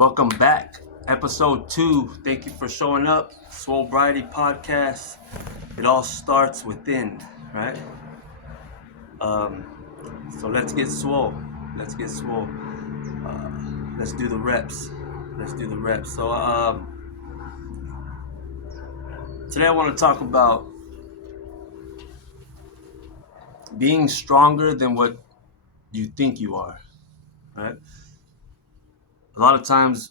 Welcome back. Episode 2. Thank you for showing up. Swobriety Podcast. It all starts within, right? So let's get swole. Let's get swole. Let's do the reps. So today I want to talk about being stronger than what you think you are, right? A lot of times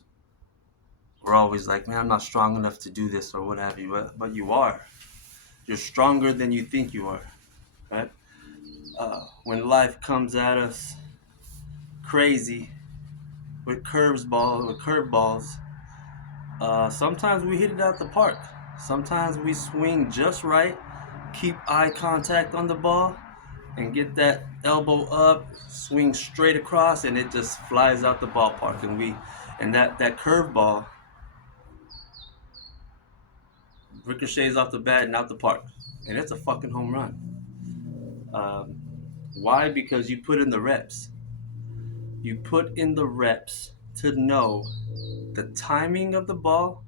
we're always like, man, I'm not strong enough to do this or what have you, but you are. You're stronger than you think you are, right? When life comes at us crazy with curveballs, sometimes we hit it out the park. Sometimes we swing just right, keep eye contact on the ball, and get that elbow up, swing straight across, and it just flies out the ballpark. And that curveball ricochets off the bat and out the park, and it's a fucking home run. Why? Because you put in the reps. You put in the reps to know the timing of the ball,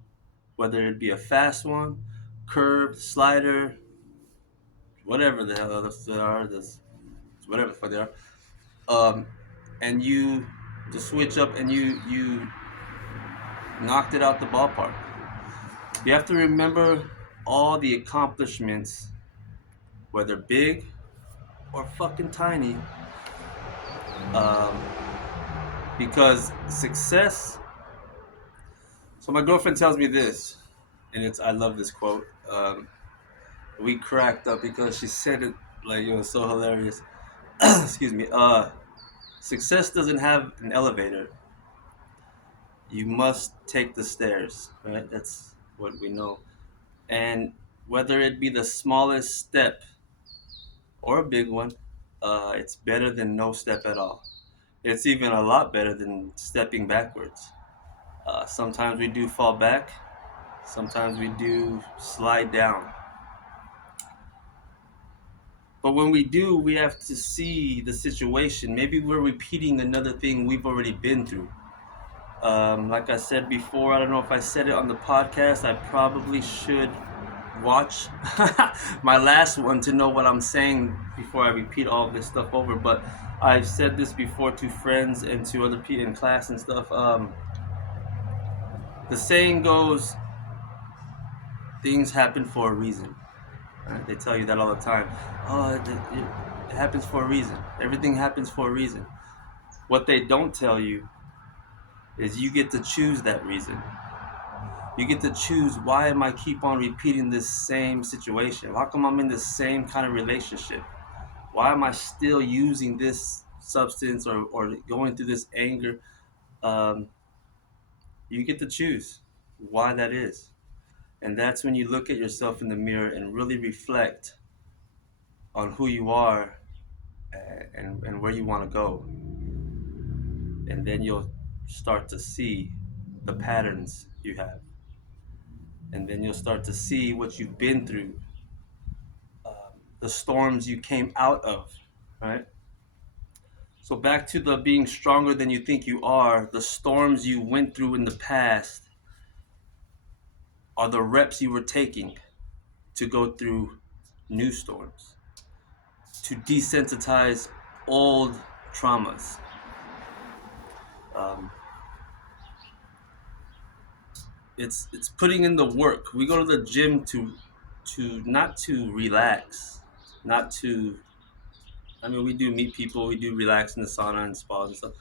whether it be a fast one, curve, slider, whatever the hell they are, whatever the fuck they are, and you just switch up and you knocked it out the ballpark. You have to remember all the accomplishments, whether big or fucking tiny, because success. So my girlfriend tells me this, and I love this quote. We cracked up because she said it like it was so hilarious. Excuse me. Success doesn't have an elevator. You must take the stairs, right? That's what we know. And whether it be the smallest step or a big one, it's better than no step at all. It's even a lot better than stepping backwards. Sometimes we do fall back. Sometimes we do slide down. But when we do, we have to see the situation. Maybe we're repeating another thing we've already been through. Like I said before, I don't know if I said it on the podcast. I probably should watch my last one to know what I'm saying before I repeat all of this stuff over. But I've said this before to friends and to other people in class and stuff. The saying goes, things happen for a reason. Right? They tell you that all the time. Oh, it happens for a reason. Everything happens for a reason. What they don't tell you is you get to choose that reason. You get to choose, why am I keep on repeating this same situation? How come I'm in this same kind of relationship? Why am I still using this substance or going through this anger? You get to choose why that is. And that's when you look at yourself in the mirror and really reflect on who you are and where you want to go. And then you'll start to see the patterns you have. And then you'll start to see what you've been through, the storms you came out of, right? So back to the being stronger than you think you are, the storms you went through in the past are the reps you were taking to go through new storms, to desensitize old traumas. It's putting in the work. We go to the gym to not to relax, not to. I mean, we do meet people, we do relax in the sauna and spas and stuff.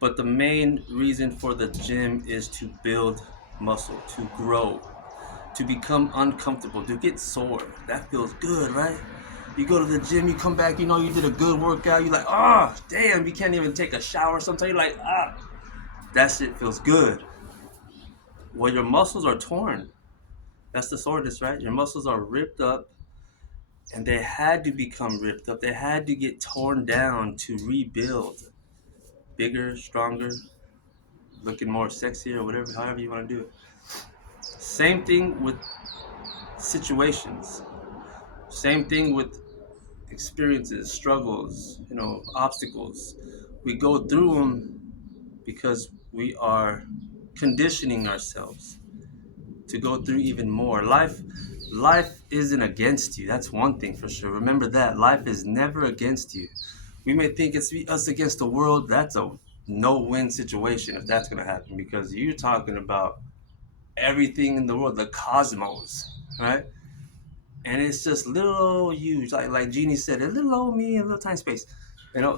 But the main reason for the gym is to build muscle, to grow, to become uncomfortable, to get sore. That feels good, right? You go to the gym, you come back, you know you did a good workout. You're like, oh, damn, you can't even take a shower sometimes. You're like, that shit feels good. Well, your muscles are torn. That's the soreness, right? Your muscles are ripped up, and they had to become ripped up. They had to get torn down to rebuild. Bigger, stronger, looking more sexy or whatever, however you want to do it. Same thing with situations. Same thing with experiences, struggles, obstacles. We go through them because we are conditioning ourselves to go through even more. Life isn't against you. That's one thing for sure. Remember that. Life is never against you. We may think it's us against the world. That's a no-win situation if that's going to happen, because you're talking about everything in the world, the cosmos, right? And it's just little old you, like Jeannie said, a little old me, a little tiny space,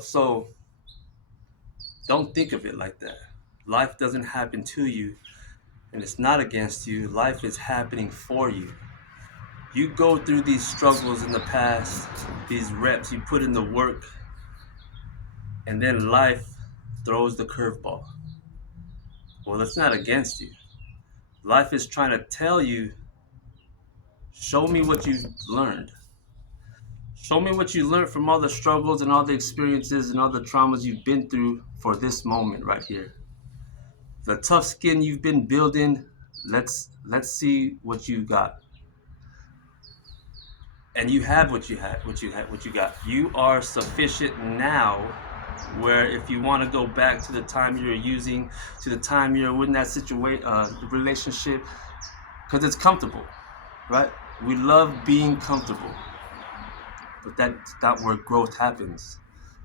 So don't think of it like that. Life doesn't happen to you, and it's not against you. Life is happening for you. You go through these struggles in the past, these reps, you put in the work, and then life throws the curveball. Well, it's not against you. Life is trying to tell you, show me what you've learned. Show me what you learned from all the struggles and all the experiences and all the traumas you've been through for this moment right here. The tough skin you've been building, let's see what you got. And you have what you got. You are sufficient now, where if you want to go back to the time you were using, to the time you're in that situation, the relationship, because it's comfortable, right? We love being comfortable, but that's not where growth happens.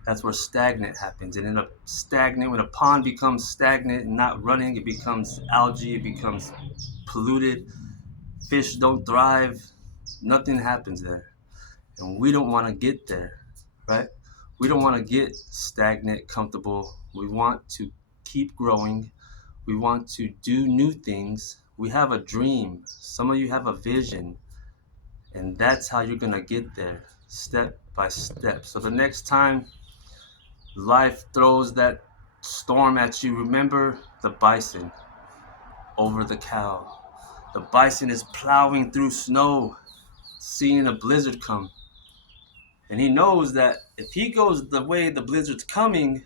That's where stagnant happens. And when a pond becomes stagnant and not running, it becomes algae, it becomes polluted. Fish don't thrive. Nothing happens there. And we don't want to get there, right? We don't want to get stagnant, comfortable. We want to keep growing. We want to do new things. We have a dream. Some of you have a vision. And that's how you're going to get there, step by step. So the next time life throws that storm at you, remember the bison over the cow. The bison is plowing through snow, seeing a blizzard come. And he knows that if he goes the way the blizzard's coming,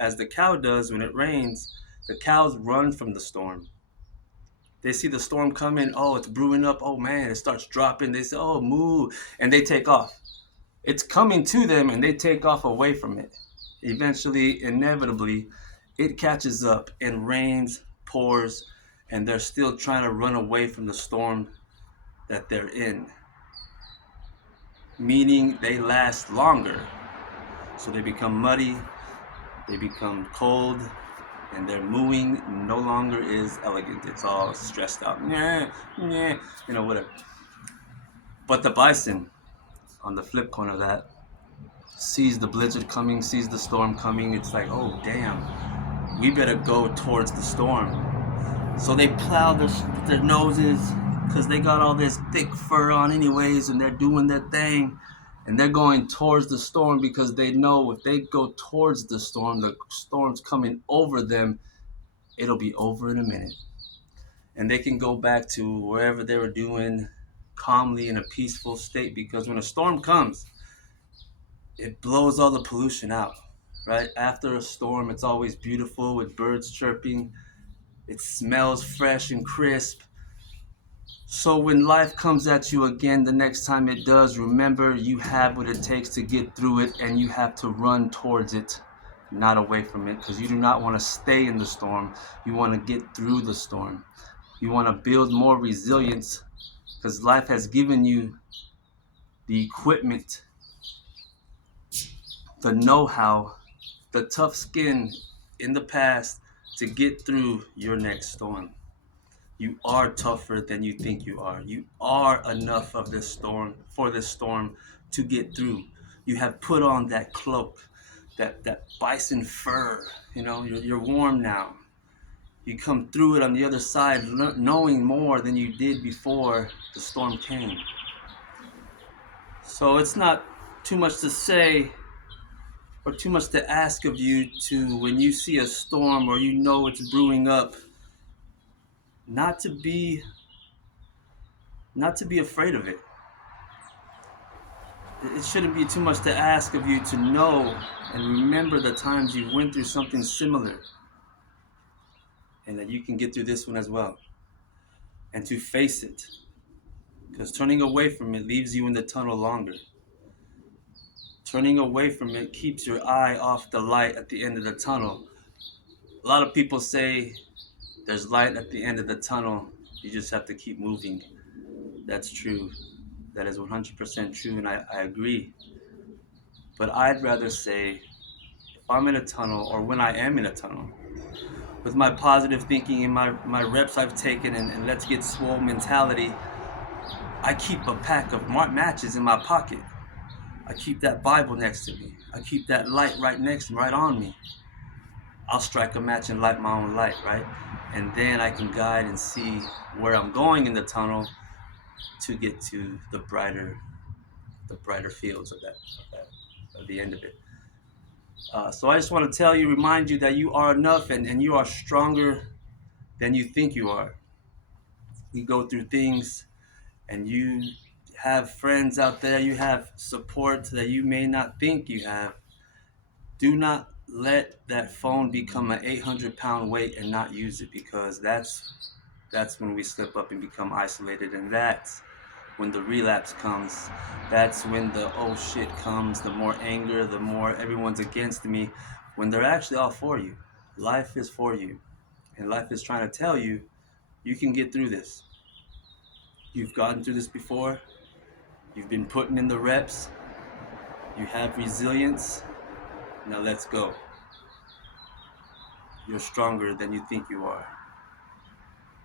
as the cow does when it rains, the cows run from the storm. They see the storm coming. Oh, it's brewing up. Oh, man, it starts dropping. They say, oh, moo. And they take off. It's coming to them, and they take off away from it. Eventually, inevitably, it catches up and rains, pours, and they're still trying to run away from the storm that they're in. Meaning they last longer. So they become muddy, they become cold, and their mooing no longer is elegant. It's all stressed out. Whatever. But the bison, on the flip corner of that, sees the blizzard coming, sees the storm coming. It's like, oh, damn, we better go towards the storm. So they plow their noses, because they got all this thick fur on anyways, and they're doing their thing. And they're going towards the storm because they know if they go towards the storm's coming over them, it'll be over in a minute. And they can go back to wherever they were doing calmly in a peaceful state, because when a storm comes, it blows all the pollution out, right? After a storm, it's always beautiful with birds chirping. It smells fresh and crisp. So when life comes at you again, the next time it does, remember you have what it takes to get through it, and you have to run towards it, not away from it, because you do not want to stay in the storm. You want to get through the storm. You want to build more resilience, because life has given you the equipment, the know-how, the tough skin in the past to get through your next storm. You are tougher than you think you are. You are enough of this storm, for this storm to get through. You have put on that cloak, that bison fur. You're warm now. You come through it on the other side, knowing more than you did before the storm came. So it's not too much to say or too much to ask of you to, when you see a storm or you know it's brewing up, not to be afraid of it. It shouldn't be too much to ask of you to know and remember the times you went through something similar, and that you can get through this one as well, and to face it, because turning away from it leaves you in the tunnel longer. Turning away from it keeps your eye off the light at the end of the tunnel, A lot of people say there's light at the end of the tunnel. You just have to keep moving. That's true. That is 100% true, and I agree. But I'd rather say if I'm in a tunnel or when I am in a tunnel, with my positive thinking and my reps I've taken and let's get swole mentality, I keep a pack of matches in my pocket. I keep that Bible next to me. I keep that light right next to me, right on me. I'll strike a match and light my own light, right? And then I can guide and see where I'm going in the tunnel to get to the brighter fields of the end of it. So I just want to tell you, remind you that you are enough and you are stronger than you think you are. You go through things and you have friends out there, you have support that you may not think you have. Do not let that phone become an 800-pound weight and not use it, because that's when we slip up and become isolated, and that's when the relapse comes. That's when the oh shit comes, the more anger, the more everyone's against me, when they're actually all for you. Life is for you, and life is trying to tell you you can get through this. You've gotten through this before. You've been putting in the reps. You have resilience. Now let's go. You're stronger than you think you are,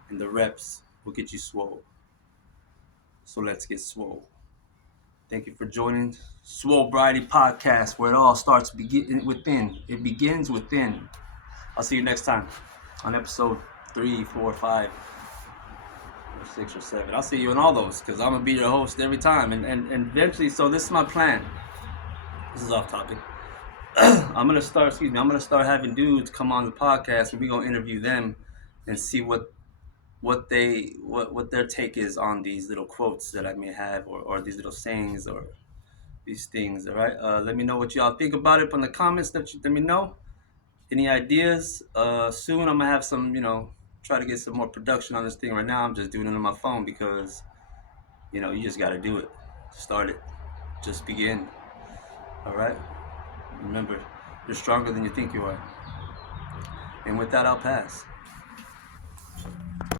and the reps will get you swole. So let's get swole. Thank you for joining Swole Variety Podcast, where it all starts within. It begins within. I'll see you next time on episode 3, 4, 5, or 6, or 7. I'll see you in all those, because I'm going to be your host every time. And eventually, so this is my plan. This is off topic. I'm going to start having dudes come on the podcast, and we're going to interview them and see what their take is on these little quotes that I may have, or these little sayings, or these things. All right, let me know what y'all think about it in the comments. Let me know any ideas. Soon I'm gonna have some, try to get some more production on this thing. Right now I'm just doing it on my phone because you just got to do it. Start it. Just begin. All right, remember, you're stronger than you think you are. And with that, I'll pass.